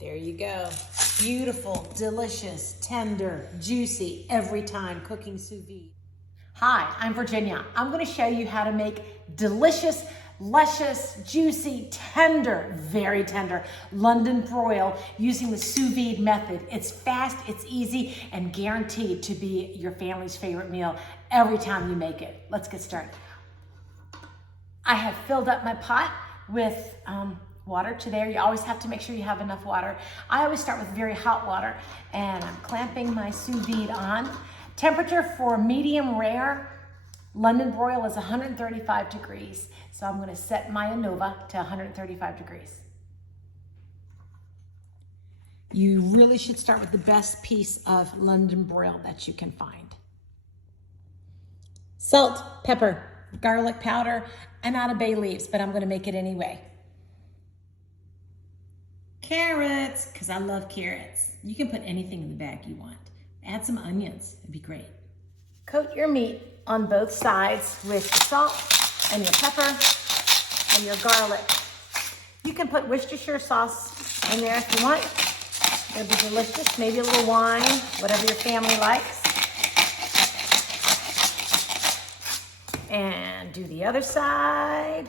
There you go. Beautiful, delicious, tender, juicy, every time cooking sous vide. Hi, I'm Virginia. I'm going to show you how to make delicious, luscious, juicy, tender, very tender London broil using the sous vide method. It's fast, it's easy, and guaranteed to be your family's favorite meal every time you make it. Let's get started. I have filled up my pot with water to there. You always have to make sure you have enough water. I always start with very hot water, and I'm clamping my sous vide on. Temperature for medium rare London broil is 135 degrees. So I'm going to set my Anova to 135 degrees. You really should start with the best piece of London broil that you can find. Salt, pepper, garlic powder. I'm out of bay leaves, but I'm going to make it anyway. Carrots, because I love carrots. You can put anything in the bag you want. Add some onions, it'd be great. Coat your meat on both sides with your salt and your pepper and your garlic. You can put Worcestershire sauce in there if you want. It'll be delicious. Maybe a little wine, whatever your family likes. And do the other side.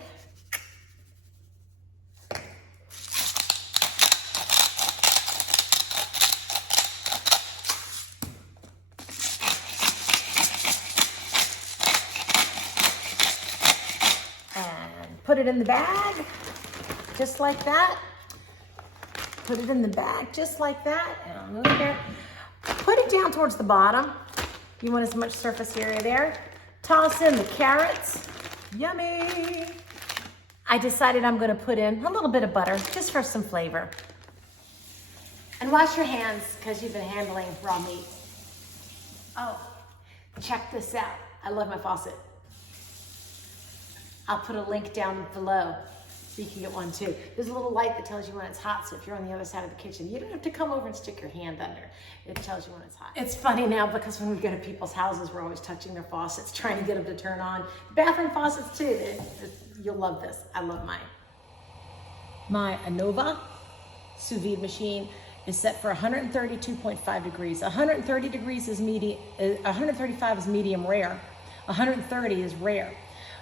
Put it in the bag, just like that. Put it in the bag, just like that. And I'll move it there. Put it down towards the bottom. You want as much surface area there. Toss in the carrots. Yummy. I decided I'm gonna put in a little bit of butter, just for some flavor. And wash your hands, because you've been handling raw meat. Oh, check this out. I love my faucet. I'll put a link down below so you can get one too. There's a little light that tells you when it's hot, so if you're on the other side of the kitchen, you don't have to come over and stick your hand under. It tells you when it's hot. It's funny now because when we go to people's houses, we're always touching their faucets, trying to get them to turn on. Bathroom faucets too. You'll love this. I love mine. My Anova Sous Vide machine is set for 132.5 degrees. 130 degrees is medium, 135 is medium rare. 130 is rare.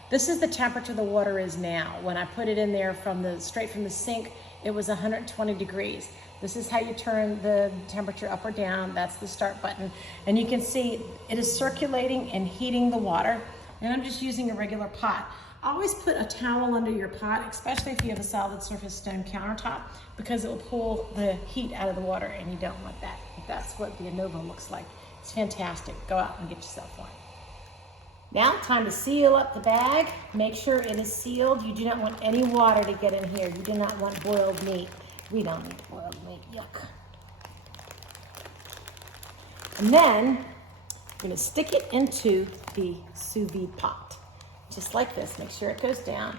This is the temperature the water is now. When I put it in there straight from the sink, it was 120 degrees. This is how you turn the temperature up or down. That's the start button. And you can see it is circulating and heating the water. And I'm just using a regular pot. Always put a towel under your pot, especially if you have a solid surface stone countertop, because it will pull the heat out of the water, and you don't want that. That's what the Anova looks like. It's fantastic. Go out and get yourself one. Now, time to seal up the bag. Make sure it is sealed. You do not want any water to get in here. You do not want boiled meat. We don't need boiled meat, yuck. And then, we're gonna stick it into the sous vide pot. Just like this, make sure it goes down.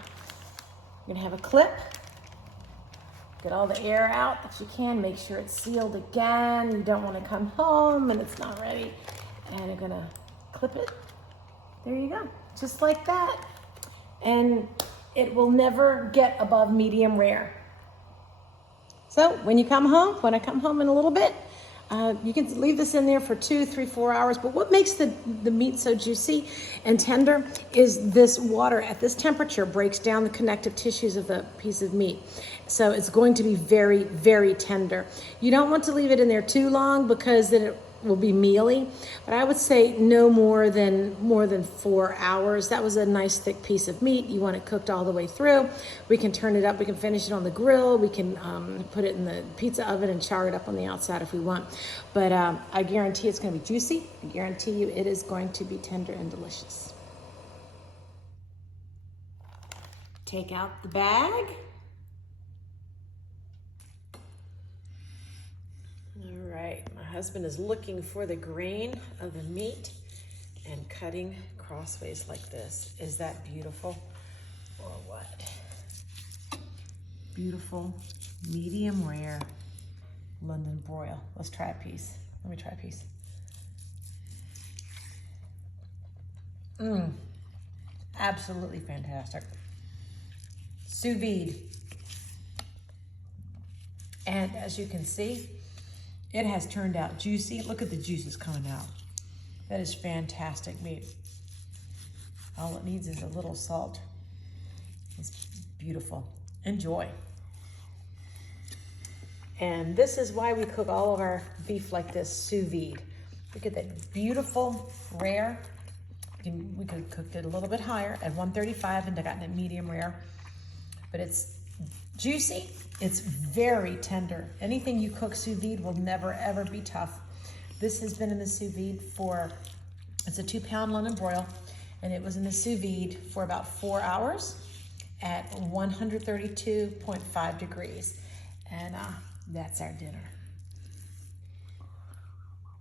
You're gonna have a clip. Get all the air out that you can. Make sure it's sealed again. You don't wanna come home and it's not ready. And you're gonna clip it. There you go, just like that. And it will never get above medium rare. So when I come home in a little bit, you can leave this in there for 2, 3, 4 hours. But what makes the meat so juicy and tender is this water at this temperature breaks down the connective tissues of the piece of meat. So it's going to be very, very tender. You don't want to leave it in there too long because then it will be mealy, but I would say no more than 4 hours. That was a nice thick piece of meat. You want it cooked all the way through. We can turn it up. We can finish it on the grill. We can put it in the pizza oven and char it up on the outside if we want. But I guarantee it's going to be juicy. I guarantee you it is going to be tender and delicious. Take out the bag. All right, my husband is looking for the grain of the meat and cutting crossways like this. Is that beautiful or what? Beautiful, medium rare London broil. Let's try a piece. Let me try a piece. Absolutely fantastic. Sous vide. And as you can see, it has turned out juicy. Look at the juices coming out. That is fantastic meat. All it needs is a little salt. It's beautiful. Enjoy. And this is why we cook all of our beef like this, sous vide. Look at that beautiful, rare. We could have cooked it a little bit higher at 135 and gotten it medium rare. But it's juicy, it's very tender. Anything you cook sous vide will never ever be tough. This has been in the sous vide for, it's a 2-pound London broil, and it was in the sous vide for about 4 hours at 132.5 degrees. And that's our dinner.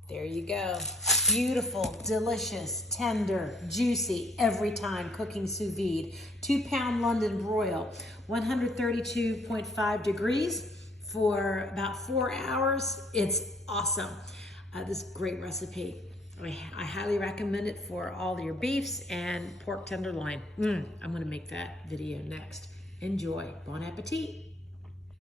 There you go. Beautiful, delicious, tender, juicy, every time cooking sous vide. 2-pound London broil, 132.5 degrees for about 4 hours. It's awesome. This great recipe. I highly recommend it for all your beefs and pork tenderloin. I'm gonna make that video next. Enjoy. Bon appetit.